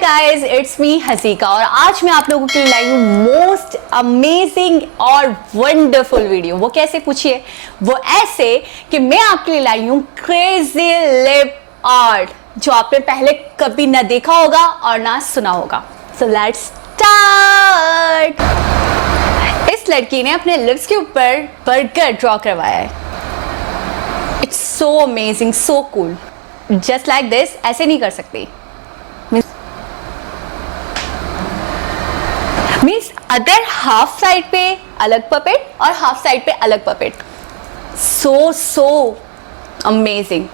Guys, it's me हसीका और आज मैं आप लोगों के लिए लाई हूँ मोस्ट अमेजिंग और वंडरफुल वीडियो। वो कैसे पूछिए? वो ऐसे कि मैं आपके लिए लाई हूँ क्रेजी लिप आर्ट जो आपने पहले कभी ना देखा होगा और ना सुना होगा। So let's start. इस लड़की ने अपने लिप्स के ऊपर बर्गर ड्रॉ करवाया है। It's so amazing, so cool. Just like this ऐसे नहीं कर सकती। मीन्स अदर हाफ साइड पे अलग पपेट और हाफ साइड पे अलग पपेट। सो अमेजिंग,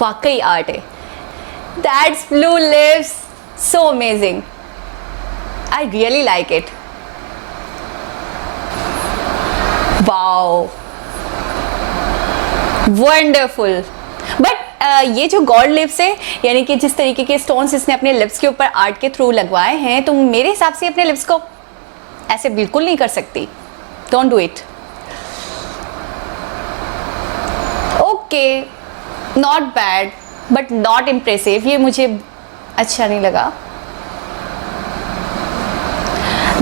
वाकई आर्ट है। That's blue lips, so amazing. I really like it. Wow, wonderful. But ये जो गॉड लिप्स है, यानी कि जिस तरीके के स्टोन्स इसने अपने लिप्स के ऊपर आर्ट के थ्रू लगवाए हैं, तो मेरे हिसाब से अपने लिप्स को ऐसे बिल्कुल नहीं कर सकती। Don't do it. Okay, not bad but not impressive. ये मुझे अच्छा नहीं लगा।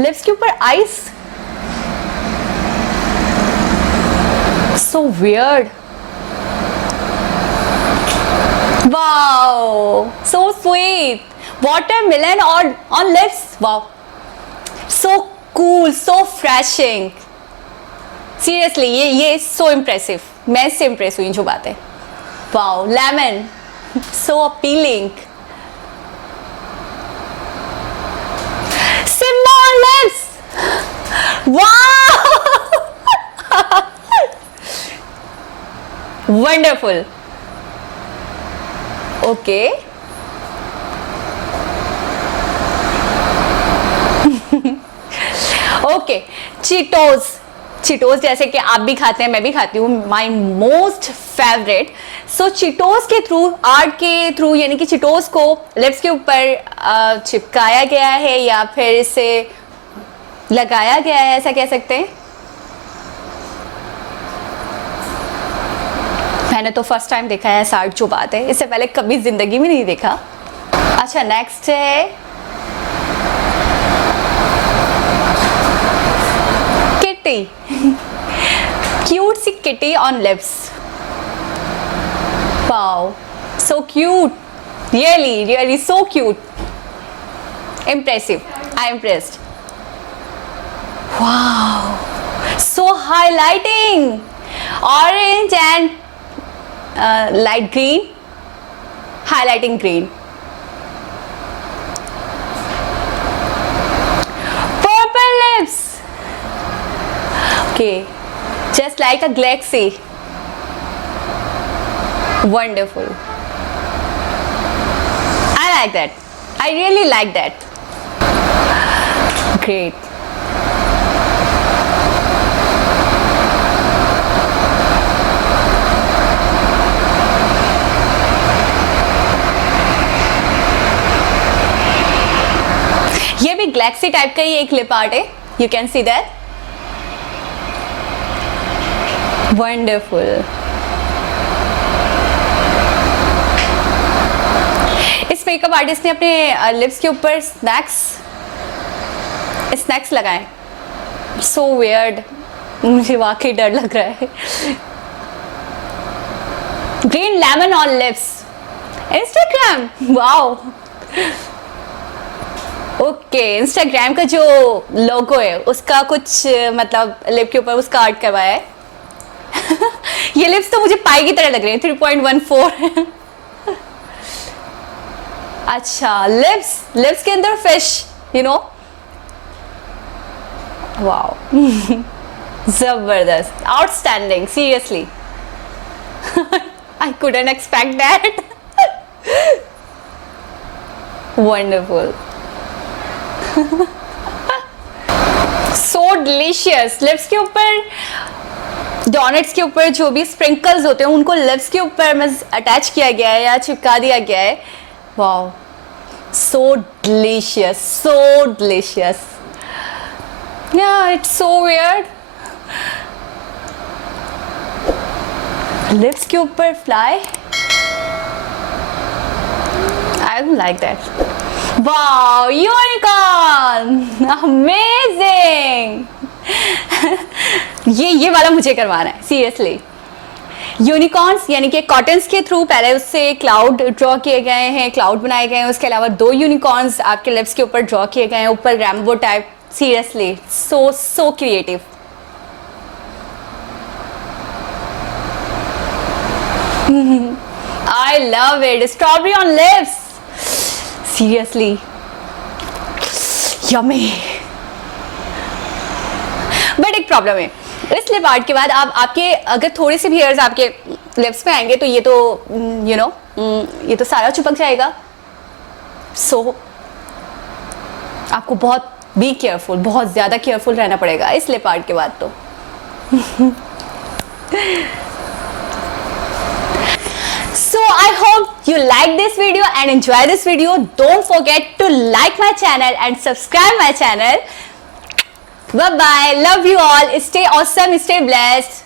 लिप्स के ऊपर ice, so weird. Wow, so sweet. Watermelon और on lips, wow, so cool, so freshing. Seriously ये सो इम्प्रेसिव। मैं इससे इम्प्रेस हुई जो बात है। Wow, lemon, so appealing. Small lips, wow, wonderful. Okay, okay, Cheetos जैसे कि आप भी खाते हैं, मैं भी खाती हूँ, my most favourite. So Cheetos के थ्रू, आर्ट के थ्रू, यानी कि चिटोस को लिप्स के ऊपर चिपकाया गया है या फिर इसे लगाया गया है, ऐसा कह सकते हैं। मैंने तो फर्स्ट टाइम देखा है ऐसा आर्ट, जो बात है, इससे पहले कभी जिंदगी में नहीं देखा। अच्छा, नेक्स्ट है किटी। क्यूट सी kitty on lips. Wow, so cute, really so cute, impressive. I impressed. Wow, so highlighting. Orange and light green, highlighting green. Purple lips. Okay, just like a galaxy. Wonderful. I like that. I really like that. Great. ये भी Galaxy type का ही एक lip art है। You can see that. Wonderful. इस makeup artist ने अपने lips के ऊपर स्नैक्स लगाए। सो वियर्ड, मुझे वाकई डर लग रहा है। Green lemon on lips. Instagram, wow. Okay, Instagram का जो लोगो है उसका कुछ मतलब लिप के ऊपर उसका आर्ट करवाया है। ये लिप्स तो मुझे पाई की तरह लग रही है। 3.14। अच्छा, लिप्स के अंदर फिश, यू नो। वाओ, जबरदस्त, outstanding, seriously. I couldn't expect that. Wonderful. So delicious. Lips के ऊपर, डोनट्स के ऊपर जो भी स्प्रिंकल्स होते हैं उनको लिप्स के ऊपर अटैच किया गया है या चिपका दिया गया है। वाओ, सो डिलीशियस, सो डिलीशियस। या इट्स सो वियर्ड। लिप्स के ऊपर fly, I don't like that. Wow, unicorn, amazing. ये वाला मुझे करवाना है सीरियसली। यूनिकॉर्न्स यानी कि कॉटन्स के थ्रू पहले उससे क्लाउड ड्रॉ किए गए हैं, क्लाउड बनाए गए हैं, उसके अलावा 2 यूनिकॉर्न्स आपके लिप्स के ऊपर ड्रॉ किए गए हैं, ऊपर Rambo type. Seriously so creative. I love it. Strawberry on lips. Seriously. Yummy. But एक प्रॉब्लम है, इस लिप आर्ट के बाद आप आपके अगर थोड़े से भी हेयर्स आपके लिप्स पे आएंगे तो ये तो ये तो सारा चिपक जाएगा। सो आपको बहुत बी केयरफुल, बहुत ज़्यादा केयरफुल रहना पड़ेगा इस लिप आर्ट के बाद तो। So I hope you like this video and enjoy this video. Don't forget to like my channel and subscribe my channel. Bye bye. Love you all. Stay awesome. Stay blessed.